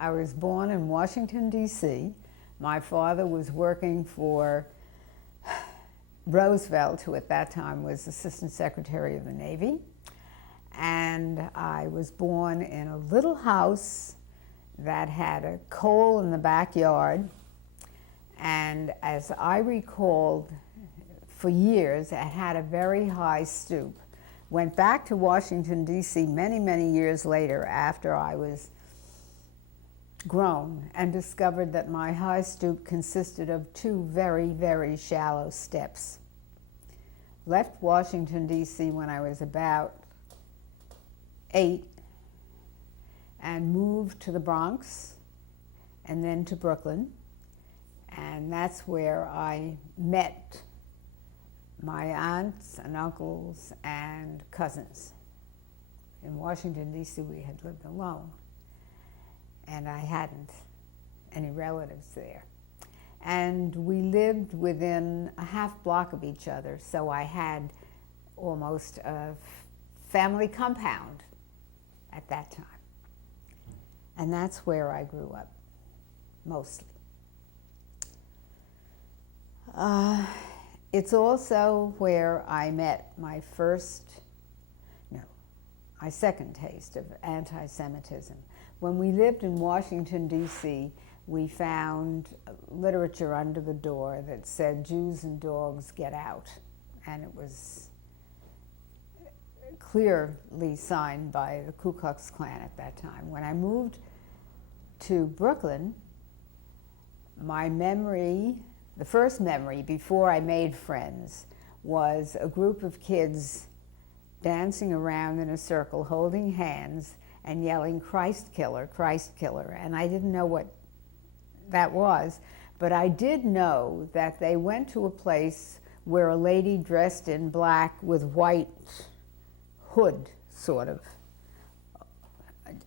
I was born in Washington, D.C. My father was working for Roosevelt, who at that time was Assistant Secretary of the Navy. And I was born in a little house that had a coal in the backyard. And as I recalled, for years, it had a very high stoop. Went back to Washington, D.C. many, many years later after I was grown and discovered that my high stoop consisted of two very, very shallow steps. Left Washington, D.C. when I was about 8 and moved to the Bronx and then to Brooklyn. And that's where I met my aunts and uncles and cousins. In Washington, D.C., we had lived alone, and I hadn't any relatives there. And we lived within a half block of each other, so I had almost a family compound at that time. And that's where I grew up, mostly. It's also where I met my second taste of anti-Semitism. When we lived in Washington, D.C., we found literature under the door that said, "Jews and dogs, get out." And it was clearly signed by the Ku Klux Klan at that time. When I moved to Brooklyn, my memory, the first memory before I made friends, was a group of kids dancing around in a circle, holding hands and yelling, "Christ killer, Christ killer." And I didn't know what that was, but I did know that they went to a place where a lady dressed in black with white hood, sort of,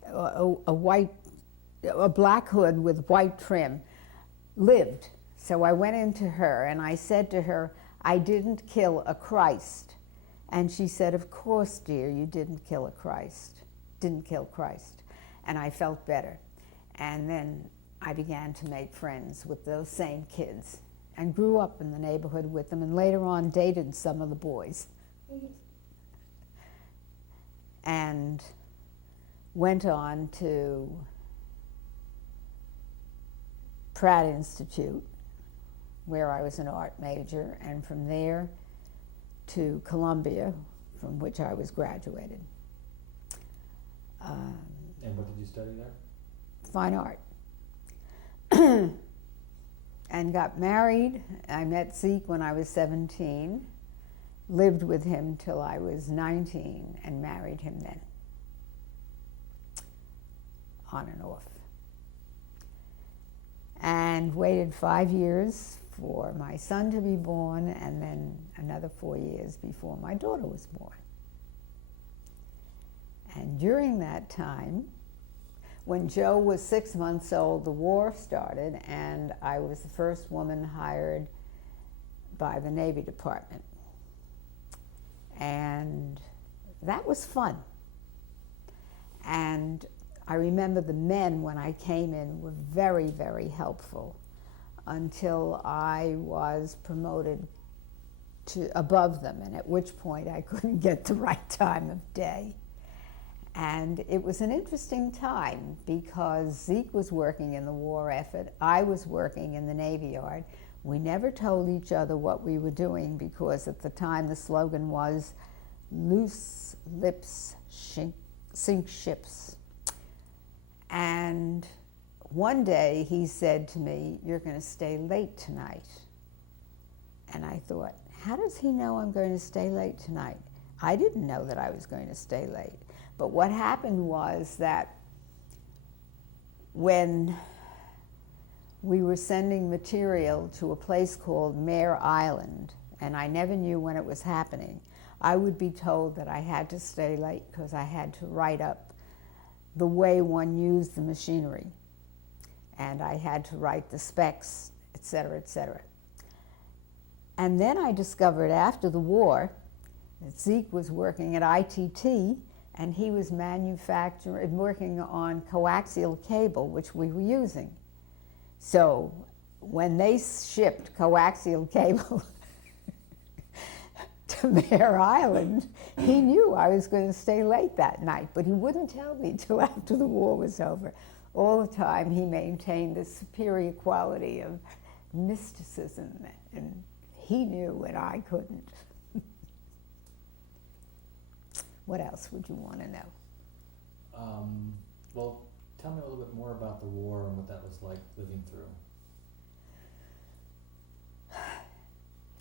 a black hood with white trim, lived. So I went into her and I said to her, "I didn't kill a Christ." And she said, "Of course, dear, you didn't kill a Christ. Didn't kill Christ." And I felt better. And then I began to make friends with those same kids and grew up in the neighborhood with them, and later on dated some of the boys. And went on to Pratt Institute, where I was an art major, and from there to Columbia, from which I was graduated. And what did you study there? Fine art. And got married. I met Zeke when I was 17, lived with him till I was 19, and married him then, on and off. And waited 5 years for my son to be born, and then another 4 years before my daughter was born. And during that time, when Joe was 6 months old, the war started, and I was the first woman hired by the Navy Department. And that was fun. And I remember the men, when I came in, were very, very helpful until I was promoted to above them, and at which point I couldn't get the right time of day. And it was an interesting time because Zeke was working in the war effort, I was working in the Navy Yard. We never told each other what we were doing because at the time the slogan was, "Loose lips sink ships." And one day he said to me, "You're going to stay late tonight." And I thought, how does he know I'm going to stay late tonight? I didn't know that I was going to stay late. But what happened was that when we were sending material to a place called Mare Island, and I never knew when it was happening, I would be told that I had to stay late because I had to write up the way one used the machinery. And I had to write the specs, et cetera, et cetera. And then I discovered after the war that Zeke was working at ITT and he was manufacturing, working on coaxial cable, which we were using. So when they shipped coaxial cable to Mare Island, he knew I was going to stay late that night, but he wouldn't tell me till after the war was over. All the time he maintained this superior quality of mysticism, and he knew and I couldn't. What else would you want to know? Well, tell me a little bit more about the war and what that was like living through.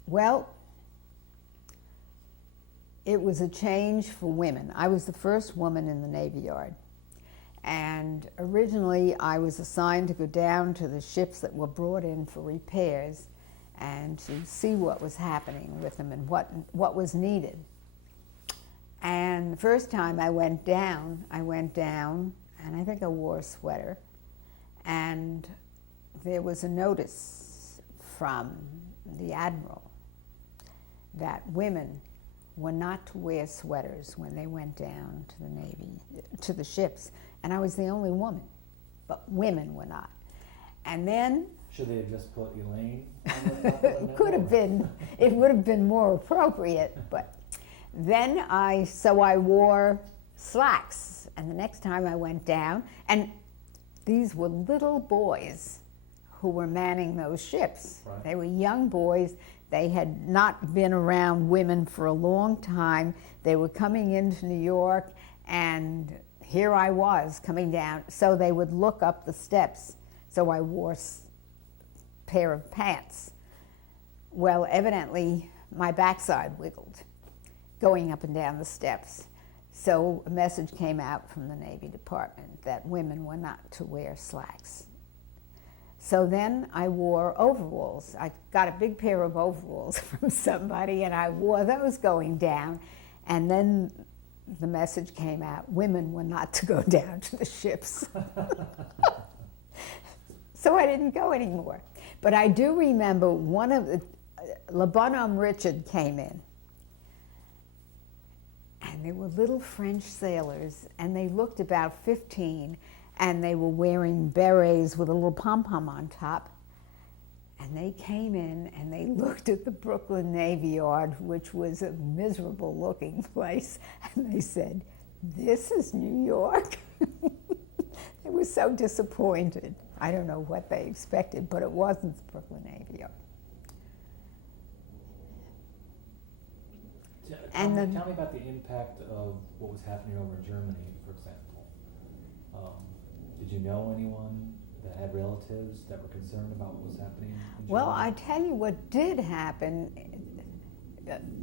Well, it was a change for women. I was the first woman in the Navy Yard. And originally I was assigned to go down to the ships that were brought in for repairs and to see what was happening with them and what was needed. And the first time I went down, and I think I wore a sweater, and there was a notice from the admiral that women were not to wear sweaters when they went down to the Navy, to the ships. And I was the only woman, but women were not. And then... Should they have just put Elaine on it could have been, it would have been more appropriate, but then I wore slacks, and the next time I went down, and these were little boys who were manning those ships. Right. They were young boys. They had not been around women for a long time. They were coming into New York, and here I was coming down. So they would look up the steps. So I wore a pair of pants. Well, evidently, my backside wiggled going up and down the steps. So a message came out from the Navy Department that women were not to wear slacks. So then I wore overalls. I got a big pair of overalls from somebody, and I wore those going down. And then the message came out, women were not to go down to the ships. So I didn't go anymore. But I do remember one of the, Le Bonhomme Richard came in. And they were little French sailors, and they looked about 15, and they were wearing berets with a little pom-pom on top. And they came in and they looked at the Brooklyn Navy Yard, which was a miserable looking place, and they said, "This is New York." They were so disappointed. I don't know what they expected, but it wasn't the Brooklyn Navy Yard. Tell me about the impact of what was happening over in Germany, for example. Did you know anyone that had relatives that were concerned about what was happening in Germany? Well, I tell you what did happen.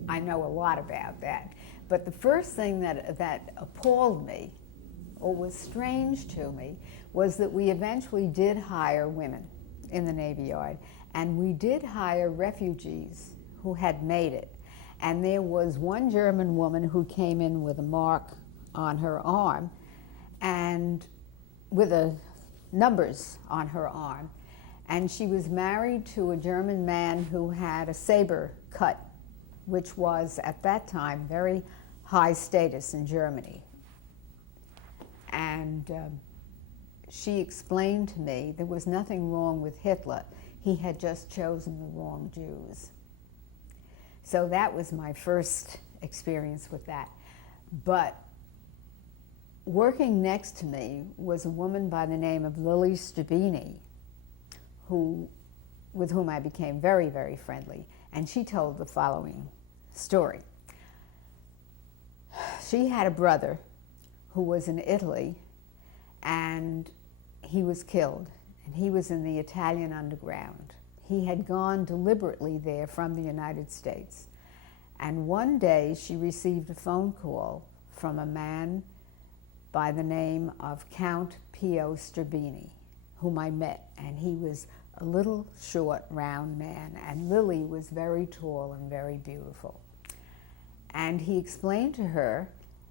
I know a lot about that. But the first thing that appalled me, or was strange to me, was that we eventually did hire women in the Navy Yard. And we did hire refugees who had made it. And there was one German woman who came in with a mark on her arm, and with numbers on her arm. And she was married to a German man who had a saber cut, which was, at that time, very high status in Germany. And she explained to me there was nothing wrong with Hitler. He had just chosen the wrong Jews. So that was my first experience with that. But working next to me was a woman by the name of Lily Stabini, with whom I became very, very friendly. And she told the following story. She had a brother who was in Italy, and he was killed. And he was in the Italian underground. He had gone deliberately there from the United States. And one day she received a phone call from a man by the name of Count Pio Sterbini, whom I met. And he was a little short, round man, and Lily was very tall and very beautiful. And he explained to her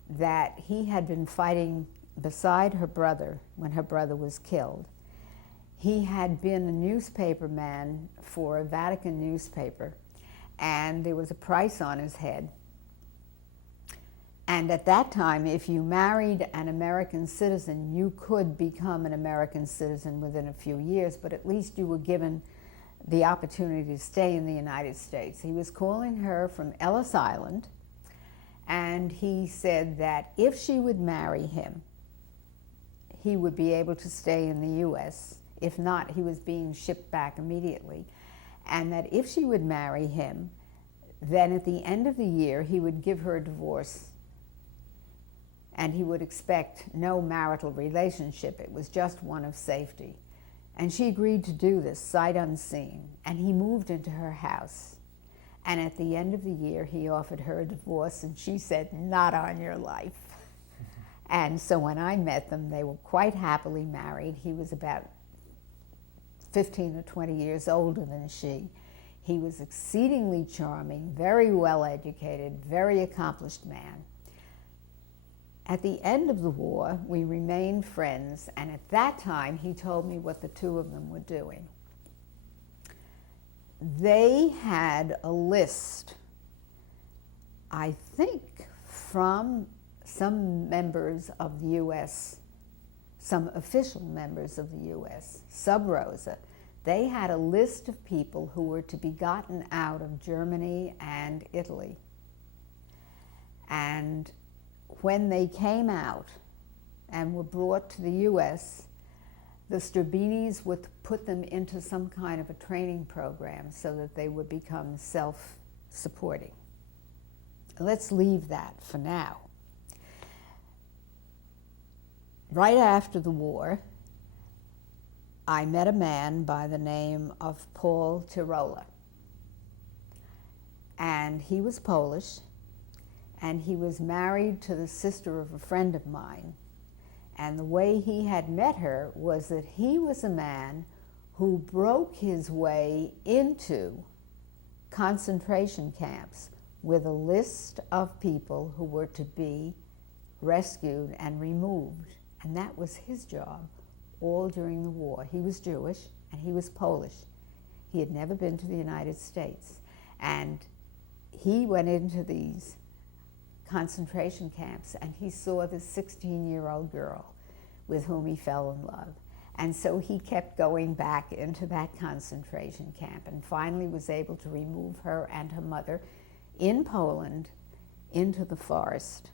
that he had been fighting beside her brother when her brother was killed. He had been a newspaper man for a Vatican newspaper, and there was a price on his head. And at that time, if you married an American citizen, you could become an American citizen within a few years, but at least you were given the opportunity to stay in the United States. He was calling her from Ellis Island, and he said that if she would marry him, he would be able to stay in the U.S. If not, he was being shipped back immediately. And that if she would marry him, then at the end of the year, he would give her a divorce, and he would expect no marital relationship. It was just one of safety. And she agreed to do this, sight unseen, and he moved into her house. And at the end of the year, he offered her a divorce, and she said, "Not on your life." And so when I met them, they were quite happily married. He was about 15 or 20 years older than she. He was exceedingly charming, very well educated, very accomplished man. At the end of the war, we remained friends, and at that time, he told me what the two of them were doing. They had a list, I think, from some members of the U.S., some official members of the U.S., sub rosa. They had a list of people who were to be gotten out of Germany and Italy. And when they came out and were brought to the U.S., the Strabinis would put them into some kind of a training program so that they would become self-supporting. Let's leave that for now. Right after the war, I met a man by the name of Paul Tirola. And he was Polish, and he was married to the sister of a friend of mine. And the way he had met her was that he was a man who broke his way into concentration camps with a list of people who were to be rescued and removed. And that was his job all during the war. He was Jewish and he was Polish. He had never been to the United States. And he went into these concentration camps, and he saw this 16-year-old girl with whom he fell in love. And so he kept going back into that concentration camp and finally was able to remove her and her mother in Poland into the forest.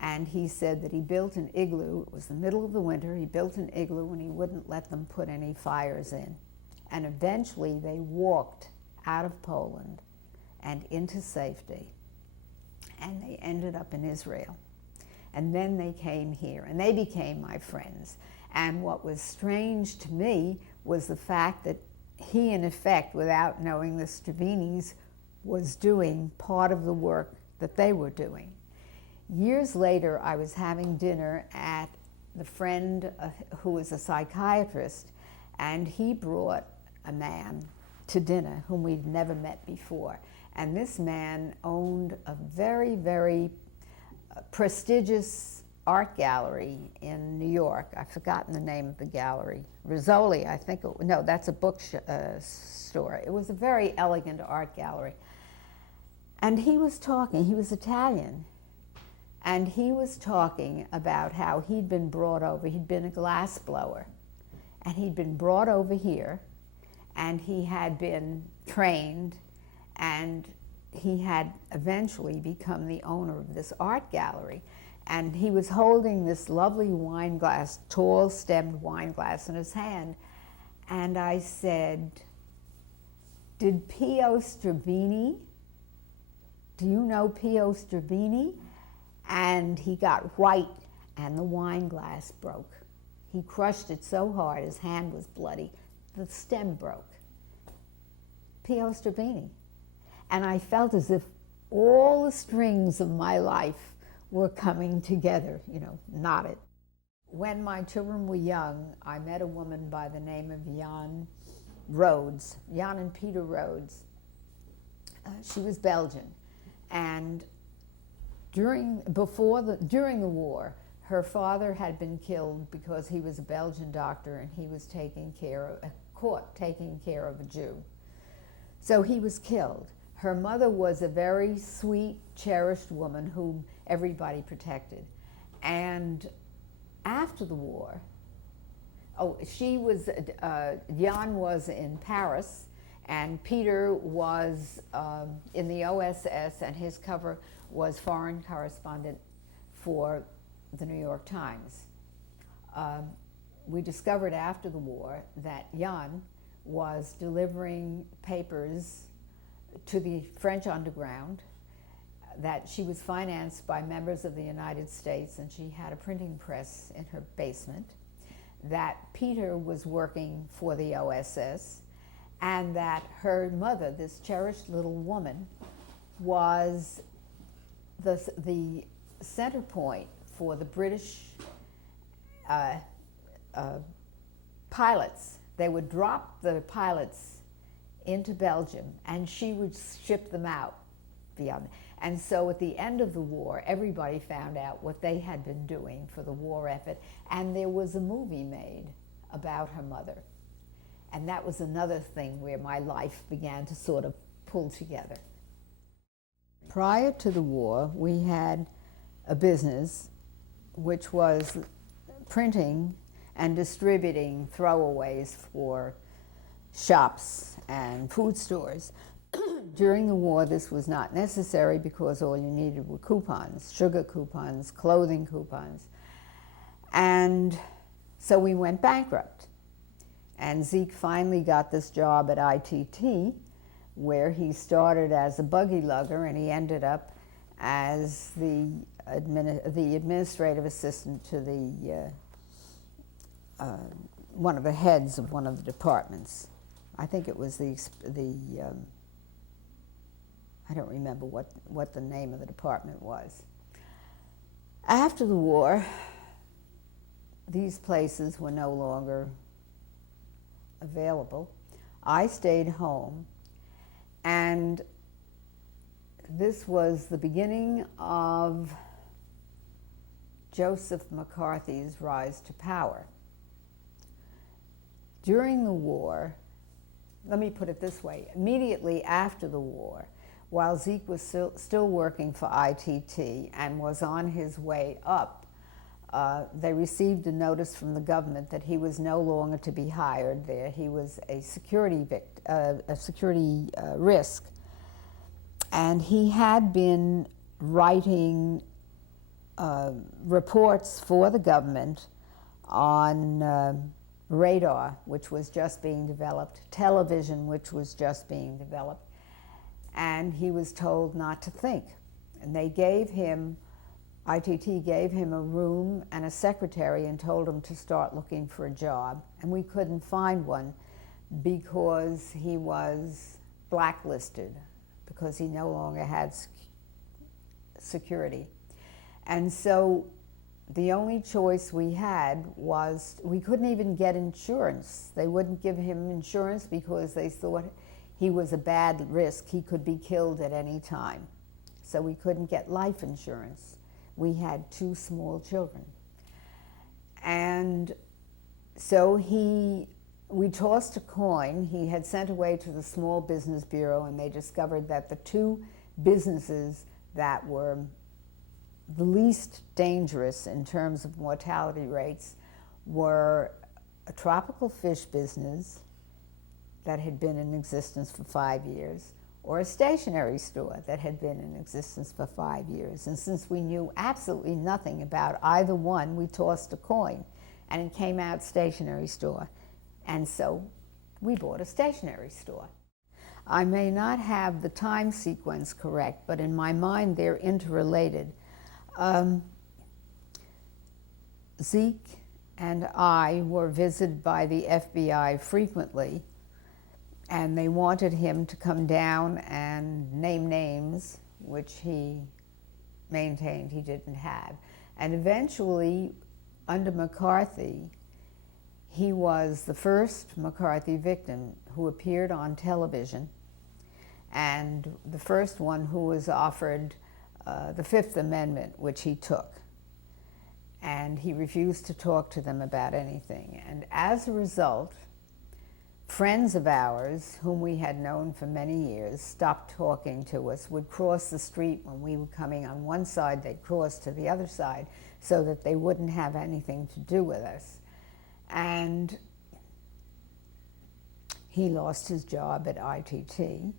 And he said that he built an igloo. It was the middle of the winter. He built an igloo, and he wouldn't let them put any fires in. And eventually they walked out of Poland and into safety. And they ended up in Israel. And then they came here, and they became my friends. And what was strange to me was the fact that he, in effect, without knowing the Strabinis, was doing part of the work that they were doing. Years later, I was having dinner at the friend who was a psychiatrist, and he brought a man to dinner whom we'd never met before. And this man owned a very, very prestigious art gallery in New York. I've forgotten the name of the gallery. Rizzoli, I think. No, that's a book store. It was a very elegant art gallery. And he was talking. He was Italian. And he was talking about how he'd been brought over. He'd been a glass blower. And he'd been brought over here. And he had been trained. And he had eventually become the owner of this art gallery. And he was holding this lovely wine glass, tall stemmed wine glass in his hand. And I said, "Did Pio Strabini, do you know Pio Strabini?" And he got white, and the wine glass broke. He crushed it so hard, his hand was bloody, the stem broke. Pio Strabini. And I felt as if all the strings of my life were coming together, knotted. When my children were young, I met a woman by the name of Jan and Peter Rhodes. She was Belgian. And during the war, her father had been killed because he was a Belgian doctor and he was caught taking care of a Jew. So he was killed. Her mother was a very sweet, cherished woman whom everybody protected. And after the war, Jan was in Paris, and Peter was in the OSS, and his cover was foreign correspondent for the New York Times. We discovered after the war that Jan was delivering papers to the French underground, that she was financed by members of the United States, and she had a printing press in her basement, that Peter was working for the OSS, and that her mother, this cherished little woman, was the center point for the British pilots. They would drop the pilots into Belgium, and she would ship them out beyond. And so at the end of the war, everybody found out what they had been doing for the war effort, and there was a movie made about her mother. And that was another thing where my life began to sort of pull together. Prior to the war, we had a business which was printing and distributing throwaways for shops and food stores. During the war, this was not necessary because all you needed were coupons, sugar coupons, clothing coupons. And so we went bankrupt. And Zeke finally got this job at ITT, where he started as a buggy lugger, and he ended up as the administrative assistant to the one of the heads of one of the departments. I think it was I don't remember what the name of the department was. After the war, these places were no longer available. I stayed home, and this was the beginning of Joseph McCarthy's rise to power. During the war, let me put it this way, immediately after the war, while Zeke was still working for ITT and was on his way up, they received a notice from the government that he was no longer to be hired there. He was a security risk. And he had been writing reports for the government on radar, which was just being developed, television, which was just being developed, and he was told not to think. And they gave him, ITT gave him a room and a secretary and told him to start looking for a job. And we couldn't find one because he was blacklisted, because he no longer had security. And so the only choice we had was, we couldn't even get insurance. They wouldn't give him insurance because they thought he was a bad risk. He could be killed at any time. So we couldn't get life insurance. We had 2 small children. And so we tossed a coin. He had sent away to the Small Business Bureau, and they discovered that the 2 businesses that were the least dangerous in terms of mortality rates were a tropical fish business that had been in existence for 5 years, or a stationery store that had been in existence for 5 years. And since we knew absolutely nothing about either one, we tossed a coin, and it came out stationery store. And so we bought a stationery store. I may not have the time sequence correct, but in my mind they're interrelated. Zeke and I were visited by the FBI frequently, and they wanted him to come down and name names, which he maintained he didn't have. And eventually, under McCarthy, he was the first McCarthy victim who appeared on television, and the first one who was offered the Fifth Amendment, which he took. And he refused to talk to them about anything. And as a result, friends of ours, whom we had known for many years, stopped talking to us, would cross the street when we were coming on one side, they'd cross to the other side so that they wouldn't have anything to do with us. And he lost his job at ITT.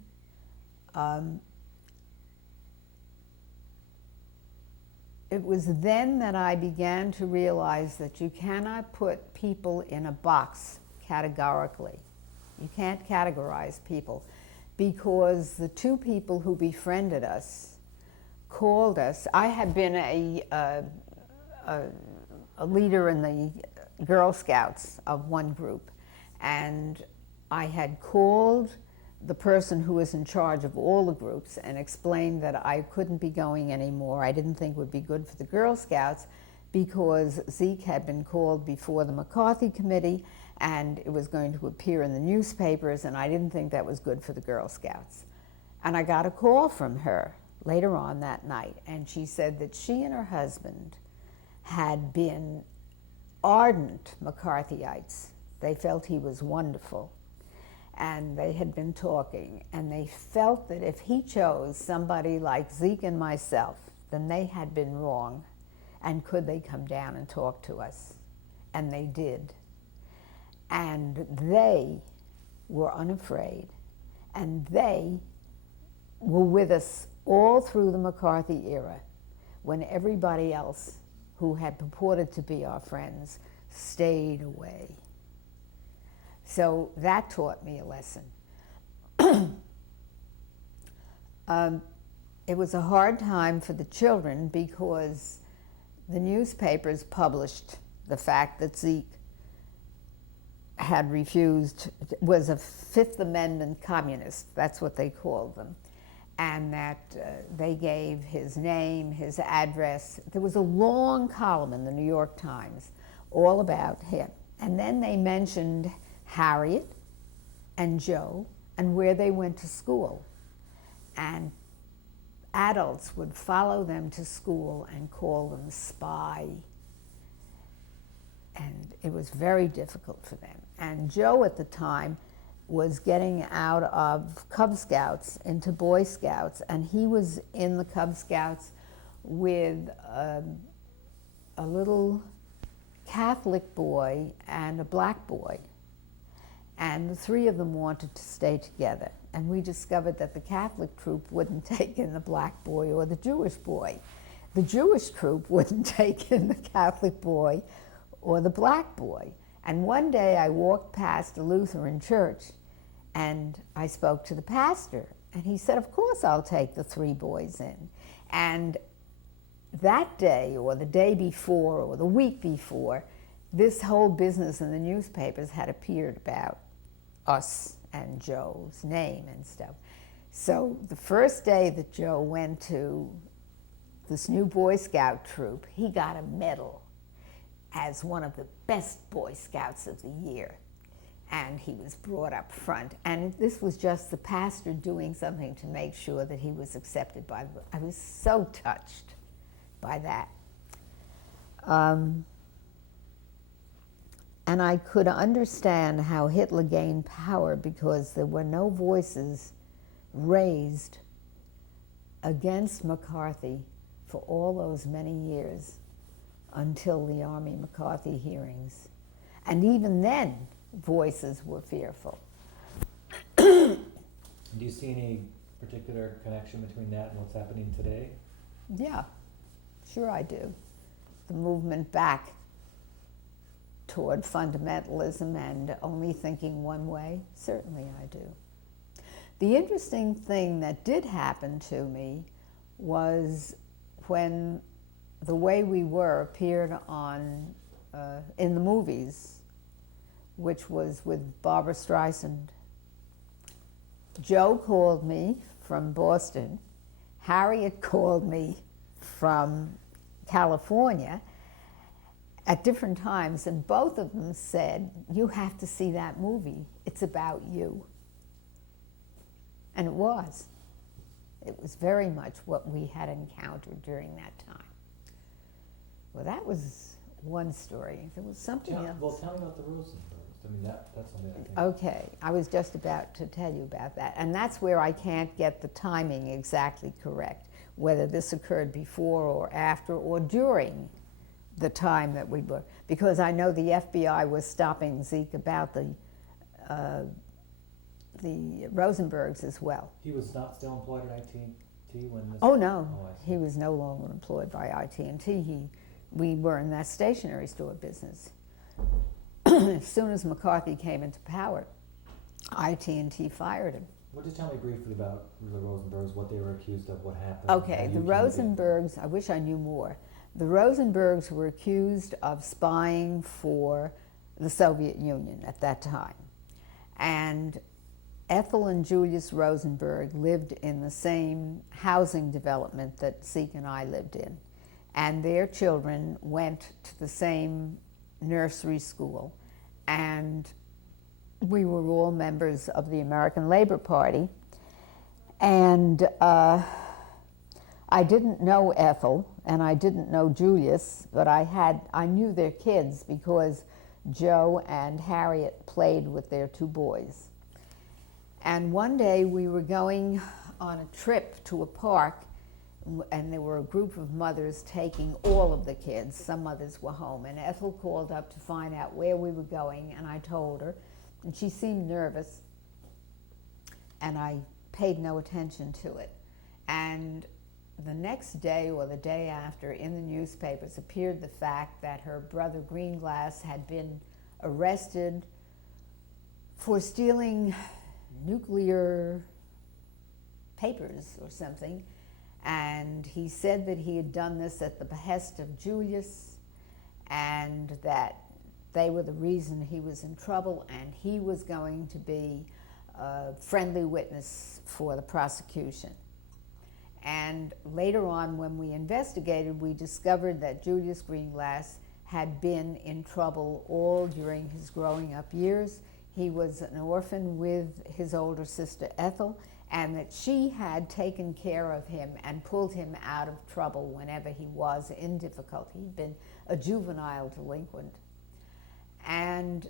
It was then that I began to realize that you cannot put people in a box categorically. You can't categorize people, because the two people who befriended us called us. I had been a leader in the Girl Scouts of one group, and I had called the person who was in charge of all the groups and explained that I couldn't be going anymore. I didn't think it would be good for the Girl Scouts because Zeke had been called before the McCarthy Committee and it was going to appear in the newspapers, and I didn't think that was good for the Girl Scouts. And I got a call from her later on that night, and she said that she and her husband had been ardent McCarthyites. They felt he was wonderful. And they had been talking, and they felt that if he chose somebody like Zeke and myself, then they had been wrong, and could they come down and talk to us? And they did. And they were unafraid, and they were with us all through the McCarthy era, when everybody else who had purported to be our friends stayed away. So that taught me a lesson. It was a hard time for the children because the newspapers published the fact that Zeke had refused, was a Fifth Amendment communist, that's what they called them, and that they gave his name, his address. There was a long column in the New York Times all about him. And then they mentioned Harriet and Joe and where they went to school. And adults would follow them to school and call them spy. And it was very difficult for them. And Joe at the time was getting out of Cub Scouts into Boy Scouts, and he was in the Cub Scouts with a little Catholic boy and a black boy. And the three of them wanted to stay together. And we discovered that the Catholic troop wouldn't take in the black boy or the Jewish boy. The Jewish troop wouldn't take in the Catholic boy or the black boy. And one day I walked past a Lutheran church and I spoke to the pastor. And he said, of course I'll take the three boys in. And that day or the day before or the week before, this whole business in the newspapers had appeared about us and Joe's name and stuff. So the first day that Joe went to this new Boy Scout troop, he got a medal as one of the best Boy Scouts of the year. And he was brought up front. And this was just the pastor doing something to make sure that he was accepted by the... I was so touched by that. And I could understand how Hitler gained power because there were no voices raised against McCarthy for all those many years until the Army McCarthy hearings. And even then, voices were fearful. Do you see any particular connection between that and what's happening today? Yeah, sure I do. The movement back toward fundamentalism and only thinking one way, certainly I do. The interesting thing that did happen to me was when The Way We Were appeared on in the movies, which was with Barbra Streisand. Joe called me from Boston. Harriet called me from California at different times, and both of them said, you have to see that movie. It's about you. And it was. It was very much what we had encountered during that time. Well, that was one story. There was something else. Well, tell me about the Rosenbergs. I mean, that's something I think. Okay, I was just about to tell you about that. And that's where I can't get the timing exactly correct, whether this occurred before or after or during the time that we were, because I know the FBI was stopping Zeke about the Rosenbergs as well. He was not still employed at IT when this? Oh no, Oh, I see. he was no longer employed by IT&T. We were in that stationery store business. As soon as McCarthy came into power, IT&T fired him. Would you tell me briefly about the Rosenbergs, what they were accused of, what happened? Okay, how the you came to be Rosenbergs, I wish I knew more. The Rosenbergs were accused of spying for the Soviet Union at that time. And Ethel and Julius Rosenberg lived in the same housing development that Zeke and I lived in. And their children went to the same nursery school. And we were all members of the American Labor Party. And I didn't know Ethel and I didn't know Julius, but I knew their kids because Joe and Harriet played with their two boys. And one day we were going on a trip to a park, and there were a group of mothers taking all of the kids. Some mothers were home, and Ethel called up to find out where we were going, and I told her, and she seemed nervous, and I paid no attention to it. And the next day or the day after, in the newspapers appeared the fact that her brother Greenglass had been arrested for stealing nuclear papers or something, and he said that he had done this at the behest of Julius and that they were the reason he was in trouble, and he was going to be a friendly witness for the prosecution. And later on, when we investigated, we discovered that Julius Greenglass had been in trouble all during his growing up years. He was an orphan with his older sister Ethel, and that she had taken care of him and pulled him out of trouble whenever he was in difficulty. He'd been a juvenile delinquent. And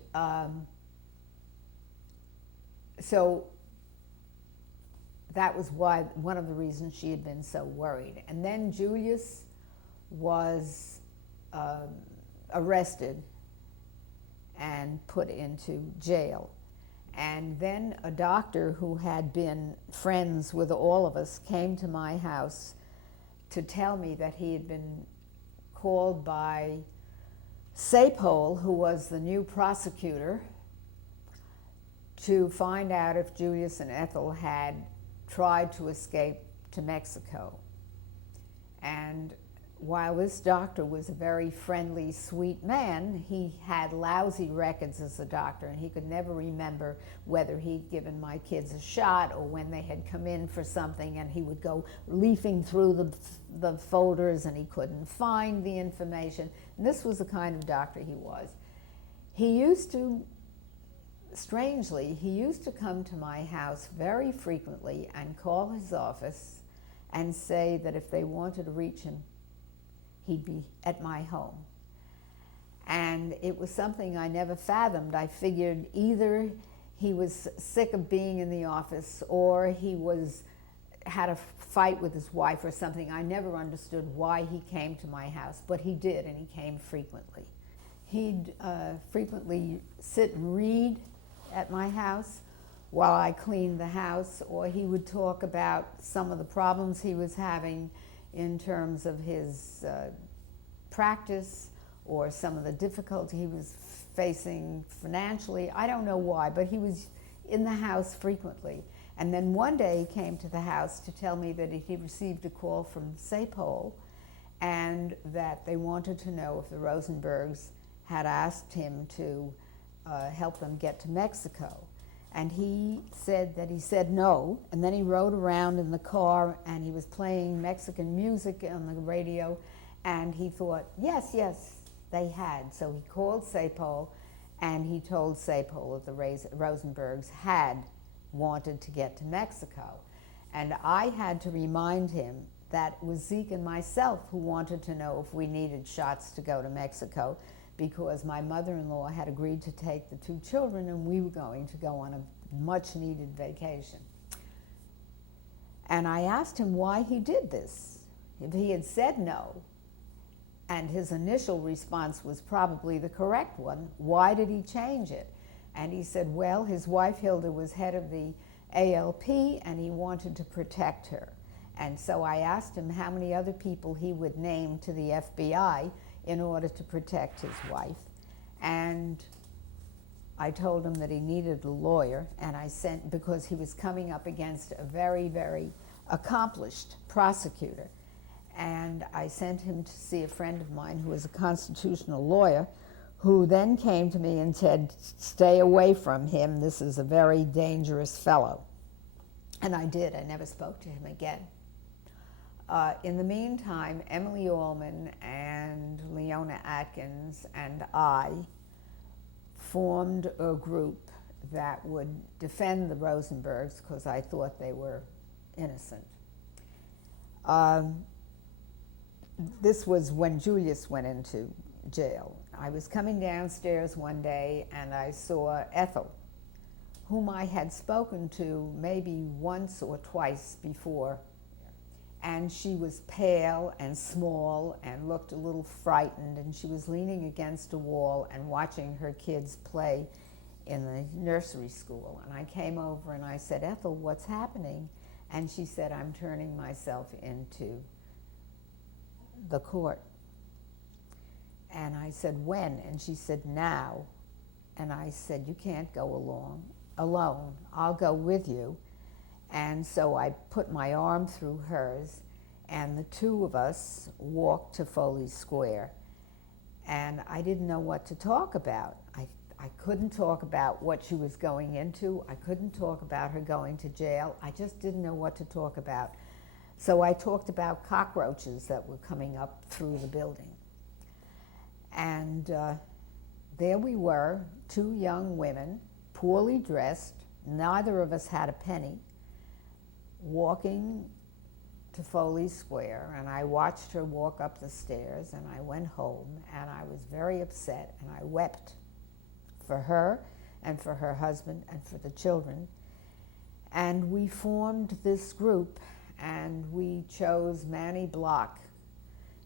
so that was one of the reasons she had been so worried. And then Julius was arrested and put into jail. And then a doctor who had been friends with all of us came to my house to tell me that he had been called by Sapole, who was the new prosecutor, to find out if Julius and Ethel had tried to escape to Mexico. And while this doctor was a very friendly, sweet man, he had lousy records as a doctor, and he could never remember whether he'd given my kids a shot or when they had come in for something, and he would go leafing through the folders and he couldn't find the information. And this was the kind of doctor he was. He used to, strangely, he used to come to my house very frequently and call his office and say that if they wanted to reach him, he'd be at my home. And it was something I never fathomed. I figured either he was sick of being in the office or he had a fight with his wife or something. I never understood why he came to my house, but he did, and he came frequently. He'd frequently sit and read at my house while I cleaned the house, or he would talk about some of the problems he was having in terms of his practice or some of the difficulty he was facing financially. I don't know why, but he was in the house frequently. And then one day he came to the house to tell me that he received a call from Sapole and that they wanted to know if the Rosenbergs had asked him to help them get to Mexico. And he said no, and then he rode around in the car and he was playing Mexican music on the radio, and he thought, yes, they had. So he called Sapole, and he told Sapole that the Rosenbergs had wanted to get to Mexico. And I had to remind him that it was Zeke and myself who wanted to know if we needed shots to go to Mexico, because my mother-in-law had agreed to take the 2 children and we were going to go on a much-needed vacation. And I asked him why he did this. If he had said no, and his initial response was probably the correct one, why did he change it? And he said, well, his wife Hilda was head of the ALP and he wanted to protect her. And so I asked him how many other people he would name to the FBI in order to protect his wife. And I told him that he needed a lawyer, and I sent, because he was coming up against a very, very accomplished prosecutor. And I sent him to see a friend of mine who was a constitutional lawyer, who then came to me and said, stay away from him, this is a very dangerous fellow. And I did, I never spoke to him again. In the meantime, Emily Allman and Leona Atkins and I formed a group that would defend the Rosenbergs because I thought they were innocent. This was when Julius went into jail. I was coming downstairs one day and I saw Ethel, whom I had spoken to maybe once or twice before, and she was pale and small and looked a little frightened, and she was leaning against a wall and watching her kids play in the nursery school. And I came over and I said, Ethel, what's happening? And she said, I'm turning myself into the court. And I said, when? And she said, now. And I said, you can't go alone. I'll go with you. And so I put my arm through hers, and the 2 of us walked to Foley Square. And I didn't know what to talk about. I couldn't talk about what she was going into. I couldn't talk about her going to jail. I just didn't know what to talk about. So I talked about cockroaches that were coming up through the building. And there we were, 2 young women, poorly dressed, neither of us had a penny, walking to Foley Square, and I watched her walk up the stairs, and I went home, and I was very upset, and I wept for her and for her husband and for the children. And we formed this group, and we chose Manny Block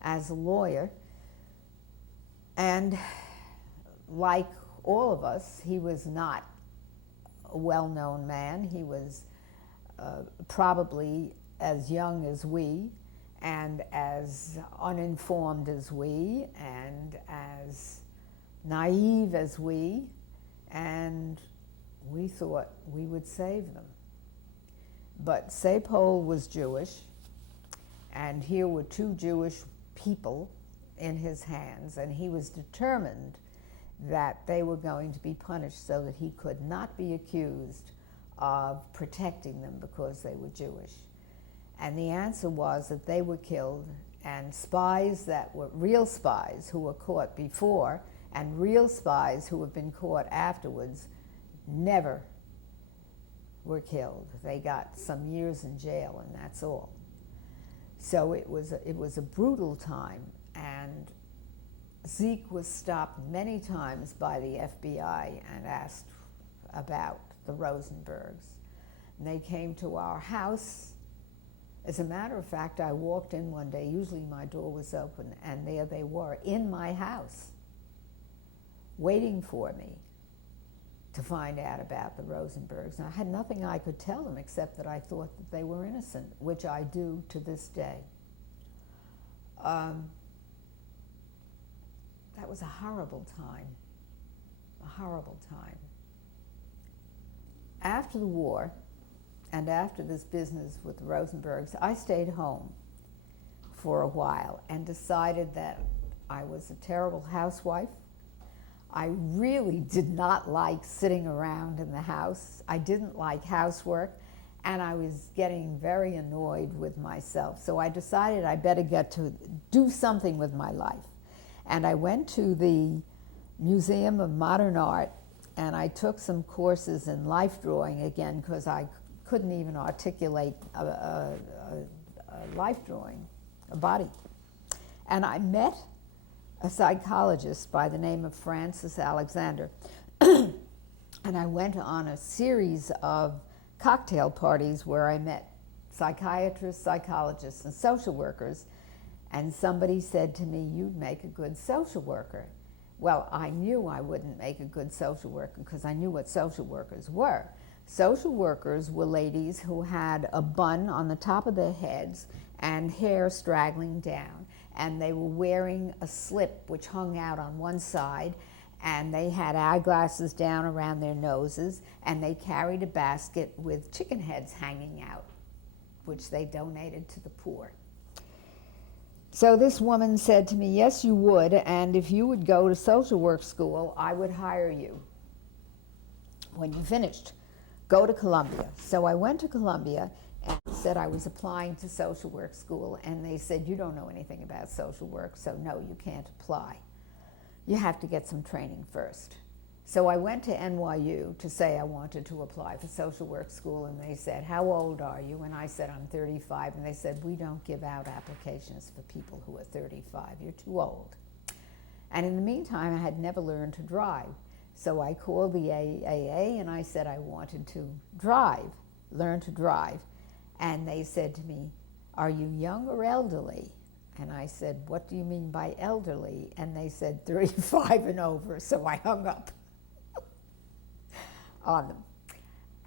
as a lawyer. And like all of us, he was not a well-known man. He was probably as young as we, and as uninformed as we, and as naive as we, and we thought we would save them. But Sapol was Jewish, and here were 2 Jewish people in his hands, and he was determined that they were going to be punished so that he could not be accused of protecting them because they were Jewish. And the answer was that they were killed, and spies that were real spies who were caught before and real spies who have been caught afterwards never were killed. They got some years in jail, and that's all. So it was a brutal time, and Zeke was stopped many times by the FBI and asked about the Rosenbergs. And they came to our house. As a matter of fact, I walked in one day, usually my door was open, and there they were in my house, waiting for me to find out about the Rosenbergs. And I had nothing I could tell them except that I thought that they were innocent, which I do to this day. That was a horrible time, a horrible time. After the war, and after this business with the Rosenbergs, I stayed home for a while and decided that I was a terrible housewife. I really did not like sitting around in the house. I didn't like housework, and I was getting very annoyed with myself. So I decided I better get to do something with my life. And I went to the Museum of Modern Art, and I took some courses in life drawing again because I couldn't even articulate a life drawing, a body. And I met a psychologist by the name of Francis Alexander. And I went on a series of cocktail parties where I met psychiatrists, psychologists, and social workers. And somebody said to me, "You'd make a good social worker." Well, I knew I wouldn't make a good social worker because I knew what social workers were. Social workers were ladies who had a bun on the top of their heads and hair straggling down. And they were wearing a slip which hung out on one side, and they had eyeglasses down around their noses, and they carried a basket with chicken heads hanging out, which they donated to the poor. So this woman said to me, "Yes, you would, and if you would go to social work school, I would hire you when you finished. Go to Columbia." So I went to Columbia and said I was applying to social work school, and they said, "You don't know anything about social work, so no, you can't apply. You have to get some training first." So I went to NYU to say I wanted to apply for social work school, and they said, "How old are you?" And I said, "I'm 35. And they said, "We don't give out applications for people who are 35. You're too old." And in the meantime, I had never learned to drive. So I called the AAA and I said I wanted to learn to drive. And they said to me, "Are you young or elderly?" And I said, "What do you mean by elderly?" And they said 35 and over, so I hung up on them.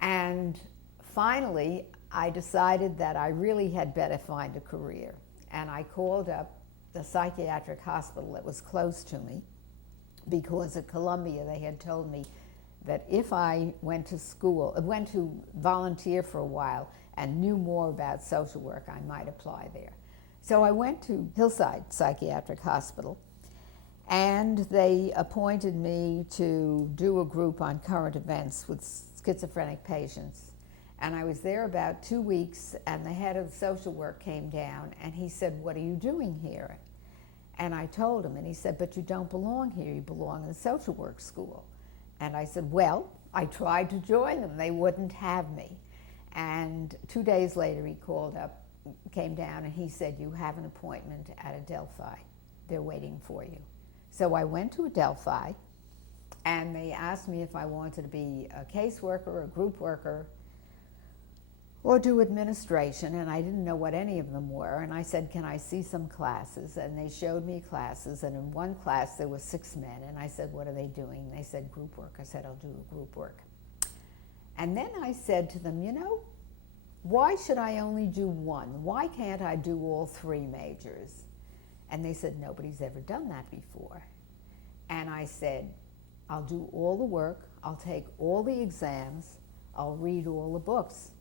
And finally, I decided that I really had better find a career. And I called up the psychiatric hospital that was close to me, because at Columbia they had told me that if I went to volunteer for a while and knew more about social work, I might apply there. So I went to Hillside Psychiatric Hospital, and they appointed me to do a group on current events with schizophrenic patients. And I was there about 2 weeks, and the head of social work came down, and he said, "What are you doing here?" And I told him, and he said, "But you don't belong here, you belong in the social work school." And I said, "Well, I tried to join them, they wouldn't have me." And 2 days later he came down, and he said, "You have an appointment at Adelphi. They're waiting for you." So I went to Adelphi, and they asked me if I wanted to be a caseworker, a group worker, or do administration, and I didn't know what any of them were. And I said, "Can I see some classes?" And they showed me classes, and in one class there were 6 men, and I said, "What are they doing?" They said, "Group work." I said, "I'll do group work." And then I said to them, "Why should I only do one? Why can't I do all 3 majors?" And they said, "Nobody's ever done that before." And I said, "I'll do all the work, I'll take all the exams, I'll read all the books,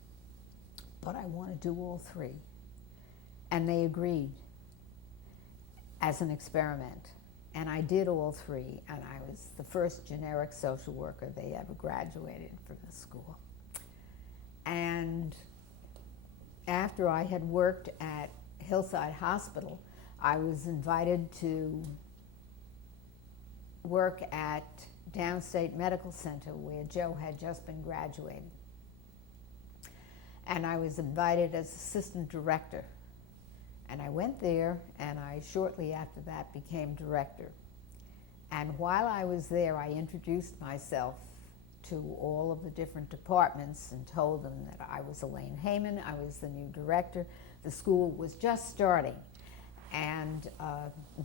but I want to do all 3. And they agreed as an experiment. And I did all 3, and I was the first generic social worker they ever graduated from the school. And after I had worked at Hillside Hospital, I was invited to work at Downstate Medical Center, where Joe had just been graduated. And I was invited as assistant director. And I went there, and I shortly after that became director. And while I was there, I introduced myself to all of the different departments and told them that I was Elaine Heyman, I was the new director. The school was just starting, and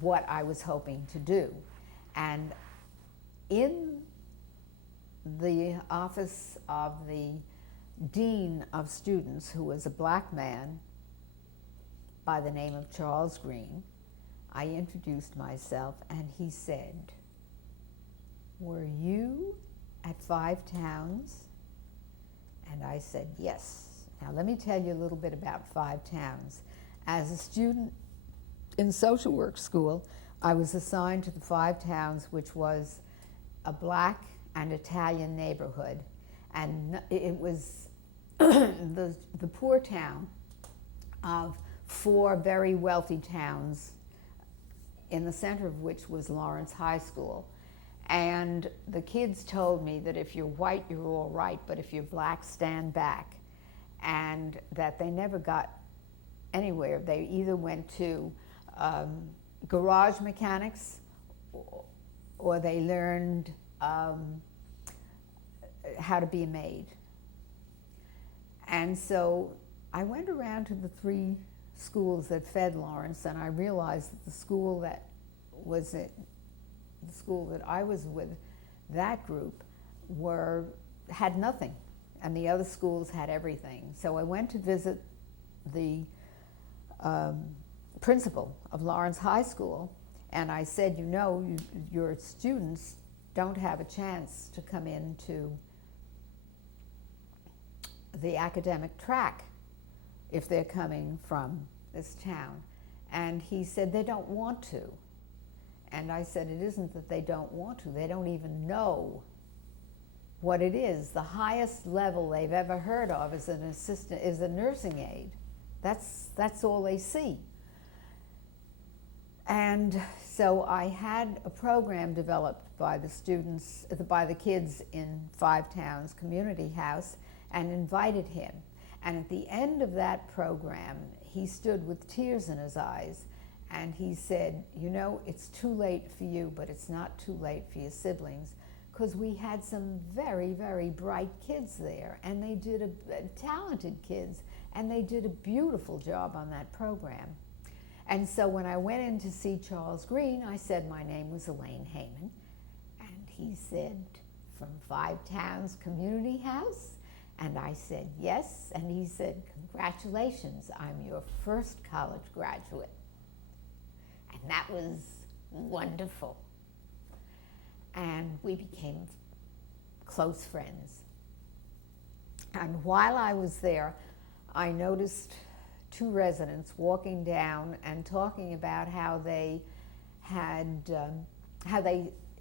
what I was hoping to do. And in the office of the dean of students, who was a black man by the name of Charles Green, I introduced myself, and he said, "Were you at 5 Towns?" And I said, "Yes." Now let me tell you a little bit about 5 Towns. As a student in social work school, I was assigned to the 5 Towns, which was a black and Italian neighborhood, and it was the poor town of 4 very wealthy towns, in the center of which was Lawrence High School. And the kids told me that if you're white, you're all right, but if you're black, stand back. And that they never got anywhere. They either went to garage mechanics or they learned how to be a maid. And so I went around to the 3 schools that fed Lawrence, and I realized that the school that I was with, that group, had nothing, and the other schools had everything. So I went to visit the principal of Lawrence High School, and I said, you know, your students don't have a chance to come into the academic track if they're coming from this town. And he said, they don't want to. And I said, it isn't that they don't want to, they don't even know what it is. The highest level they've ever heard of is a nursing aide. That's all they see. And so I had a program developed by the kids in Five Towns Community House, and invited him. And at the end of that program, he stood with tears in his eyes, and he said, you know, it's too late for you, but it's not too late for your siblings, because we had some very, very bright kids there, and they did talented kids, and they did a beautiful job on that program. And so when I went in to see Charles Green, I said my name was Elaine Heyman, and he said, from Five Towns Community House? And I said, yes, and he said, congratulations, I'm your first college graduate. And that was wonderful. And we became close friends. And while I was there, I noticed 2 residents walking down and talking about how they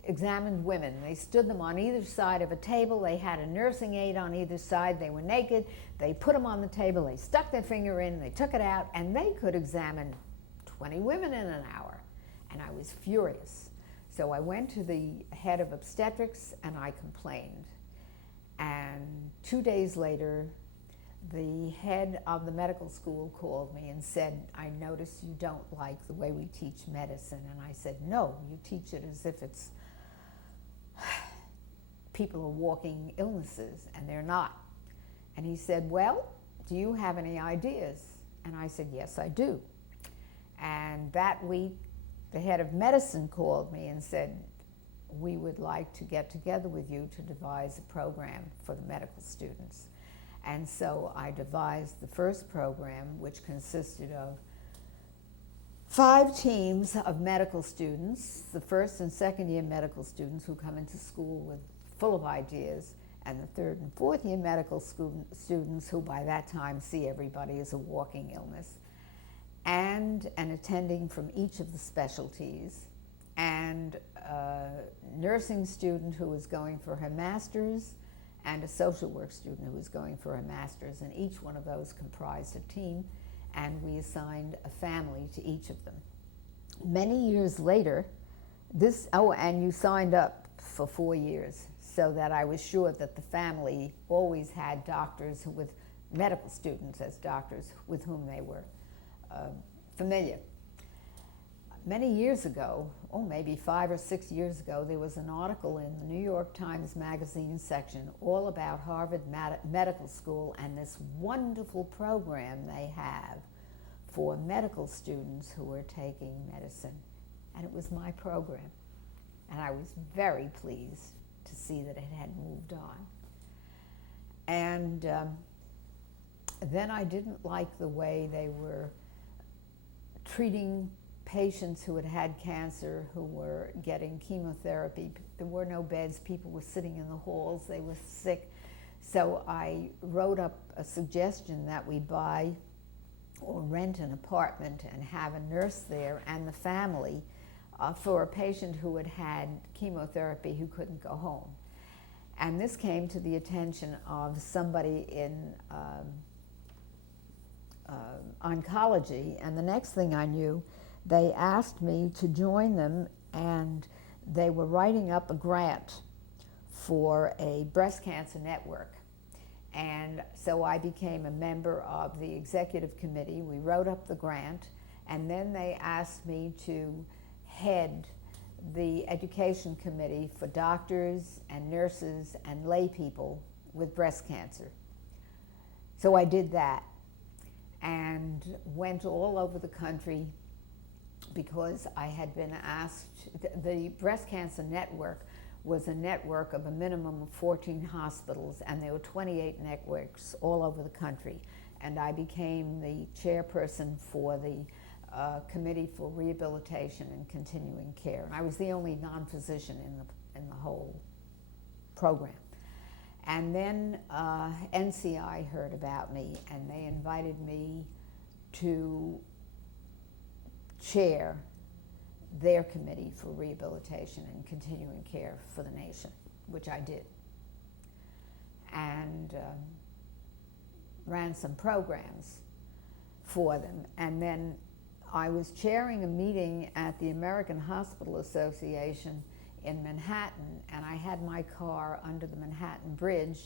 examined women. They stood them on either side of a table. They had a nursing aide on either side. They were naked. They put them on the table. They stuck their finger in. They took it out, and they could examine 20 women in an hour. And I was furious. So I went to the head of obstetrics, and I complained. And 2 days later, the head of the medical school called me and said, I notice you don't like the way we teach medicine. And I said, no, you teach it as if it's people are walking illnesses, and they're not. And he said, well, do you have any ideas? And I said, yes, I do. And that week, the head of medicine called me and said, we would like to get together with you to devise a program for the medical students. And so I devised the first program, which consisted of 5 teams of medical students, the first and second year medical students who come into school full of ideas, and the third and fourth year medical students who by that time see everybody as a walking illness, and an attending from each of the specialties, and a nursing student who was going for her master's, and a social work student who was going for a master's, and each one of those comprised a team, and we assigned a family to each of them. Many years later, and you signed up for 4 years, so that I was sure that the family always had doctors with medical students as doctors with whom they were familiar. Many years ago, maybe 5 or 6 years ago, there was an article in the New York Times Magazine section all about Harvard Medical School and this wonderful program they have for medical students who are taking medicine. And it was my program. And I was very pleased to see that it had moved on. And then I didn't like the way they were treating patients who had had cancer, who were getting chemotherapy. There were no beds. People were sitting in the halls. They were sick. So I wrote up a suggestion that we buy or rent an apartment and have a nurse there and the family for a patient who had had chemotherapy who couldn't go home. And this came to the attention of somebody in oncology, and the next thing I knew, they asked me to join them, and they were writing up a grant for a breast cancer network. And so I became a member of the executive committee. We wrote up the grant, and then they asked me to head the education committee for doctors and nurses and lay people with breast cancer. So I did that and went all over the country because I had been asked. The Breast Cancer Network was a network of a minimum of 14 hospitals, and there were 28 networks all over the country. And I became the chairperson for the Committee for Rehabilitation and Continuing Care. And I was the only non-physician in the whole program. And then NCI heard about me, and they invited me to chair their Committee for Rehabilitation and Continuing Care for the nation, which I did. And ran some programs for them. And then I was chairing a meeting at the American Hospital Association in Manhattan, and I had my car under the Manhattan Bridge,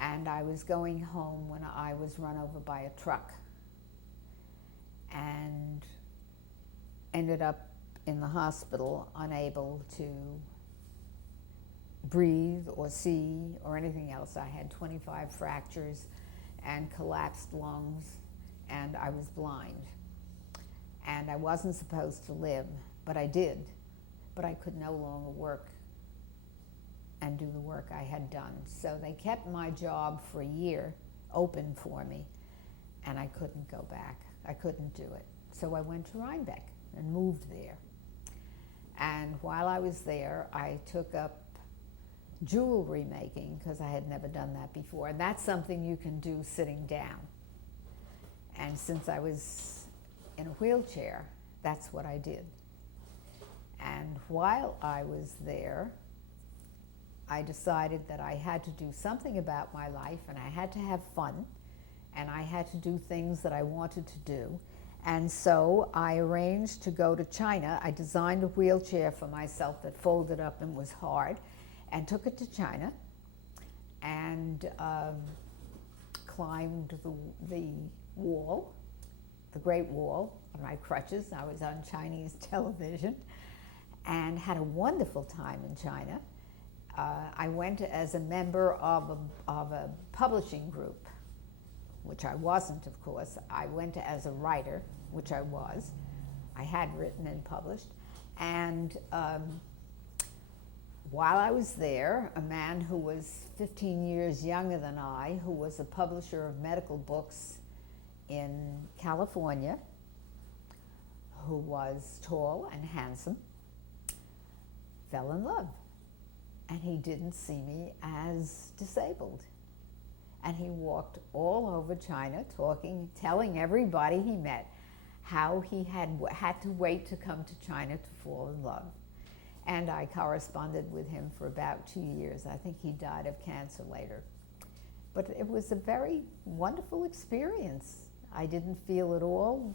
and I was going home when I was run over by a truck and ended up in the hospital unable to breathe or see or anything else. I had 25 fractures and collapsed lungs, and I was blind. And I wasn't supposed to live, but I did. But I could no longer work and do the work I had done. So they kept my job for a year open for me, and I couldn't go back. I couldn't do it. So I went to Rhinebeck and moved there. And while I was there, I took up jewelry making because I had never done that before. And that's something you can do sitting down. And since I was in a wheelchair, that's what I did. And while I was there, I decided that I had to do something about my life, and I had to have fun, and I had to do things that I wanted to do. And so I arranged to go to China. I designed a wheelchair for myself that folded up and was hard, and took it to China, and climbed the wall, the Great Wall, on my crutches. I was on Chinese television, and had a wonderful time in China. I went as a member of a publishing group, which I wasn't, of course. I went as a writer, which I was. I had written and published. And while I was there, a man who was 15 years younger than I, who was a publisher of medical books in California, who was tall and handsome, fell in love. And he didn't see me as disabled. And he walked all over China telling everybody he met how he had to wait to come to China to fall in love. And I corresponded with him for about 2 years. I think he died of cancer later. But it was a very wonderful experience. I didn't feel at all.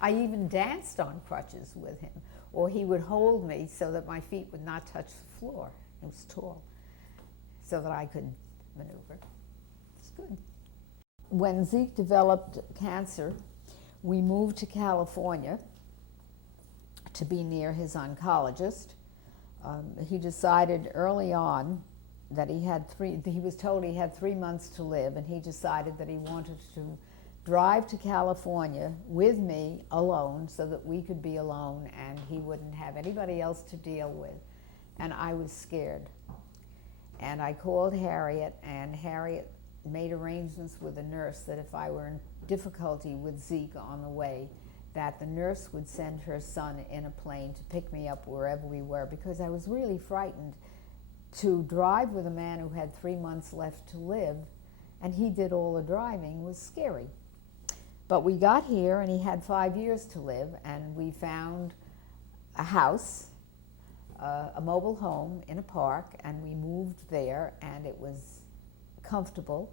I even danced on crutches with him, or he would hold me so that my feet would not touch the floor. It was tall, so that I could maneuver. It's good. When Zeke developed cancer, we moved to California to be near his oncologist. He decided early on that he was told he had 3 months to live, and he decided that he wanted to drive to California with me alone so that we could be alone and he wouldn't have anybody else to deal with. And I was scared. And I called Harriet, and Harriet made arrangements with a nurse that if I were in difficulty with Zeke on the way, that the nurse would send her son in a plane to pick me up wherever we were, because I was really frightened to drive with a man who had 3 months left to live, and he did all the driving. Was scary. But we got here, and he had 5 years to live, and we found a house, a mobile home in a park, and we moved there, and it was comfortable,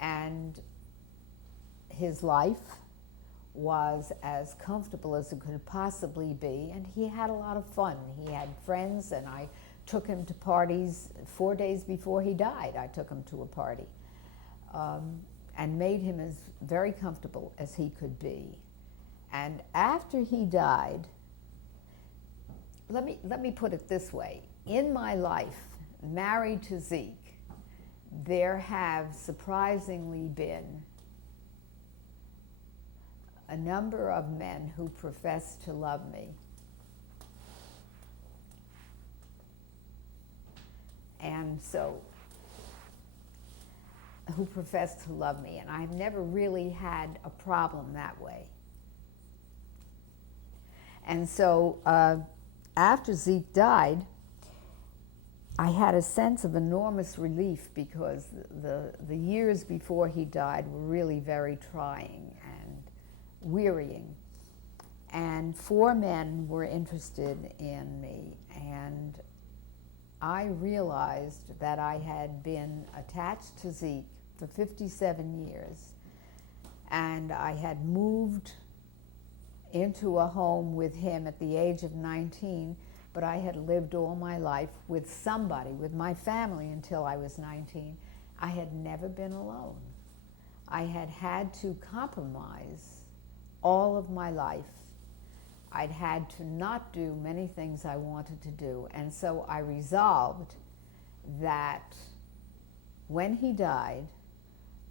and his life was as comfortable as it could possibly be, and he had a lot of fun. He had friends, and I took him to parties 4 days before he died. I took him to a party and made him as very comfortable as he could be. And after he died, let me put it this way. In my life, married to Zeke, there have surprisingly been a number of men who profess to love me. And so, who profess to love me, and I've never really had a problem that way. And so, after Zeke died, I had a sense of enormous relief because the years before he died were really very trying and wearying. And 4 men were interested in me, and I realized that I had been attached to Zeke for 57 years, and I had moved into a home with him at the age of 19, but I had lived all my life with somebody, with my family, until I was 19. I had never been alone. I had had to compromise all of my life. I'd had to not do many things I wanted to do, and so I resolved that when he died,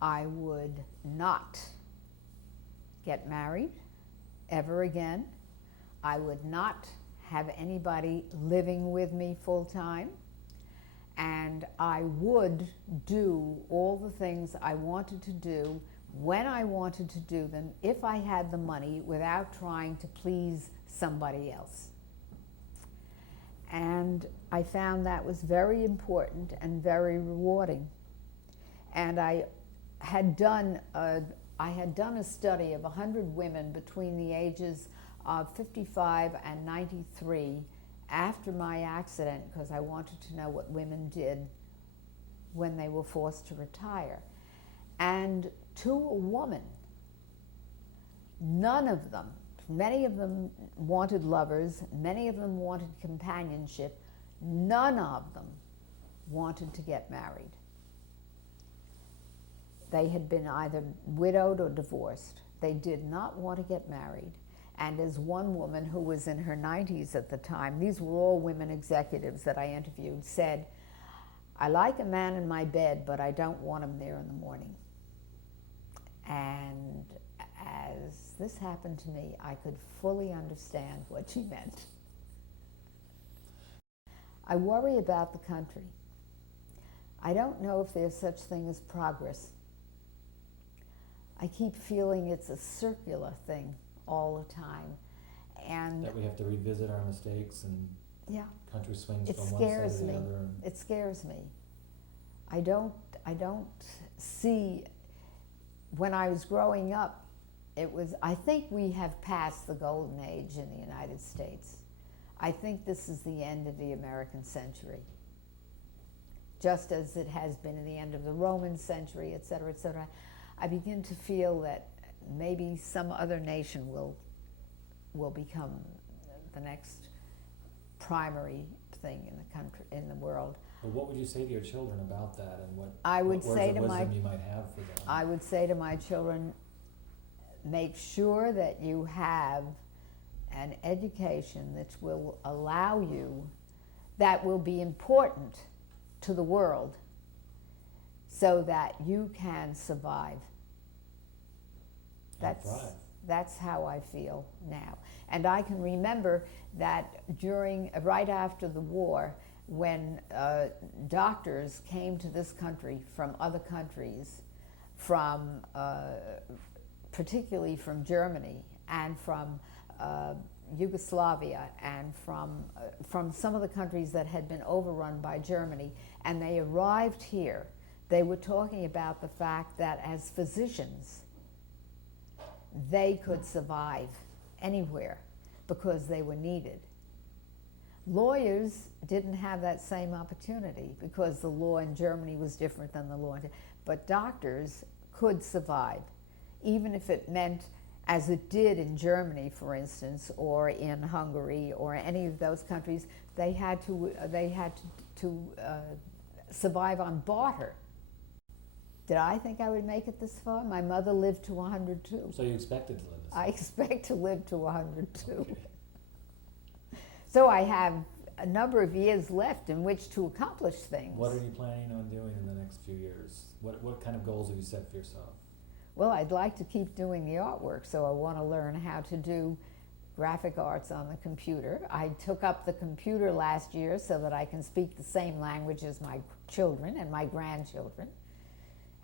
I would not get married ever again. I would not have anybody living with me full time, and I would do all the things I wanted to do when I wanted to do them, if I had the money, without trying to please somebody else. And I found that was very important and very rewarding. And I had done a study of 100 women between the ages of 55 and 93 after my accident, because I wanted to know what women did when they were forced to retire. And to a woman, none of them, many of them wanted lovers, many of them wanted companionship, none of them wanted to get married. They had been either widowed or divorced. They did not want to get married. And as one woman who was in her 90s at the time, these were all women executives that I interviewed, said, "I like a man in my bed, but I don't want him there in the morning." And as this happened to me, I could fully understand what she meant. I worry about the country. I don't know if there's such thing as progress. I keep feeling it's a circular thing all the time. And that we have to revisit our mistakes, and yeah, country swings it from one side scares to the me. other. It scares me. I don't see, when I was growing up, I think we have passed the golden age in the United States. I think this is the end of the American century, just as it has been in the end of the Roman century, et cetera, et cetera. I begin to feel that maybe some other nation will become the next primary thing in the country, in the world. But what would you say to your children about that, and what words of wisdom you might have for them? I would say to my children, make sure that you have an education that will allow you, that will be important to the world, so that you can survive. That's how I feel now. And I can remember that right after the war, when doctors came to this country from other countries, particularly from Germany and from Yugoslavia and from some of the countries that had been overrun by Germany, and they arrived here, they were talking about the fact that as physicians, they could survive anywhere because they were needed. Lawyers didn't have that same opportunity because the law in Germany was different than the law but doctors could survive, even if it meant, as it did in Germany, for instance, or in Hungary, or any of those countries, they had to survive on barter. Did I think I would make it this far? My mother lived to 102. So you expected to live this far? I expect to live to 102. Okay. So I have a number of years left in which to accomplish things. What are you planning on doing in the next few years? What kind of goals have you set for yourself? Well, I'd like to keep doing the artwork, so I want to learn how to do graphic arts on the computer. I took up the computer last year so that I can speak the same language as my children and my grandchildren.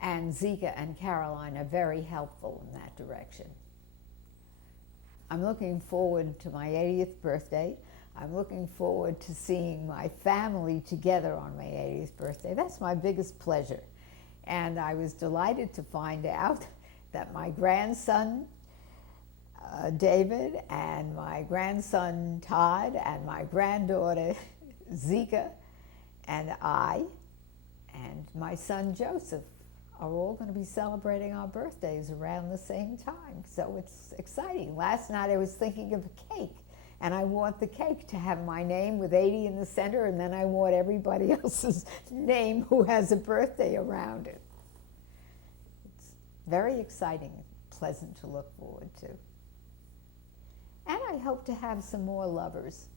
And Zika and Caroline are very helpful in that direction. I'm looking forward to my 80th birthday. I'm looking forward to seeing my family together on my 80th birthday. That's my biggest pleasure. And I was delighted to find out that my grandson, David, and my grandson, Todd, and my granddaughter, Zika, and I, and my son, Joseph, are all going to be celebrating our birthdays around the same time. So it's exciting. Last night I was thinking of a cake, and I want the cake to have my name with 80 in the center, and then I want everybody else's name who has a birthday around it. It's very exciting, pleasant to look forward to. And I hope to have some more lovers.